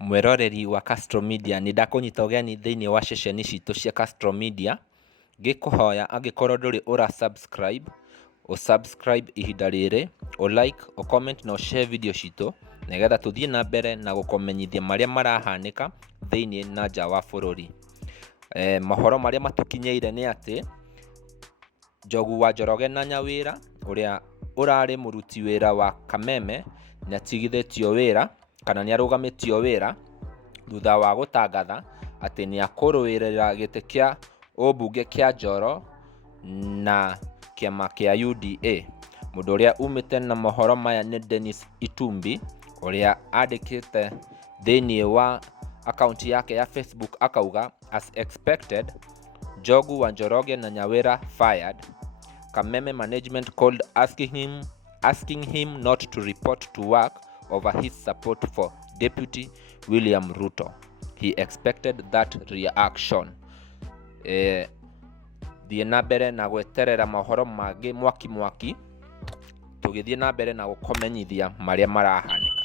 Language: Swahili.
Mweroreri wa Castro Media ni ndakunyita ugeni thiini wa ceceni citu cia Castro Media ngikuhoya angikorwo nduri ura subscribe o subscribe ihinda riri o like o comment na o share video citu nigetha tuthie na mbere na gukomenyithia maria marahanika thiini na nja wa bururi. Mahoro maria matukinyeire ni ati Njogu wa Njoroge na Wira uria urari muruti wira wa Kameme ni atigithitio wira kana ni arugamitio wira thutha wa gutangatha ati ni akuruirira giti kia obunge kia Njoro na kiama kia UDA. Mundu uria umite na mohoro maya ni Dennis Itumbi uria andikite thiini wa account yake ya Facebook akauga, as expected, Njogu wa Njoroge na Wira fired. Kameme management called asking him not to report to work over his support for Deputy William Ruto. He expected that reaction. Thie na mbere na gweterera mohoro magi mwaki tugithie na mbere na gukomenyithia maria marahanika.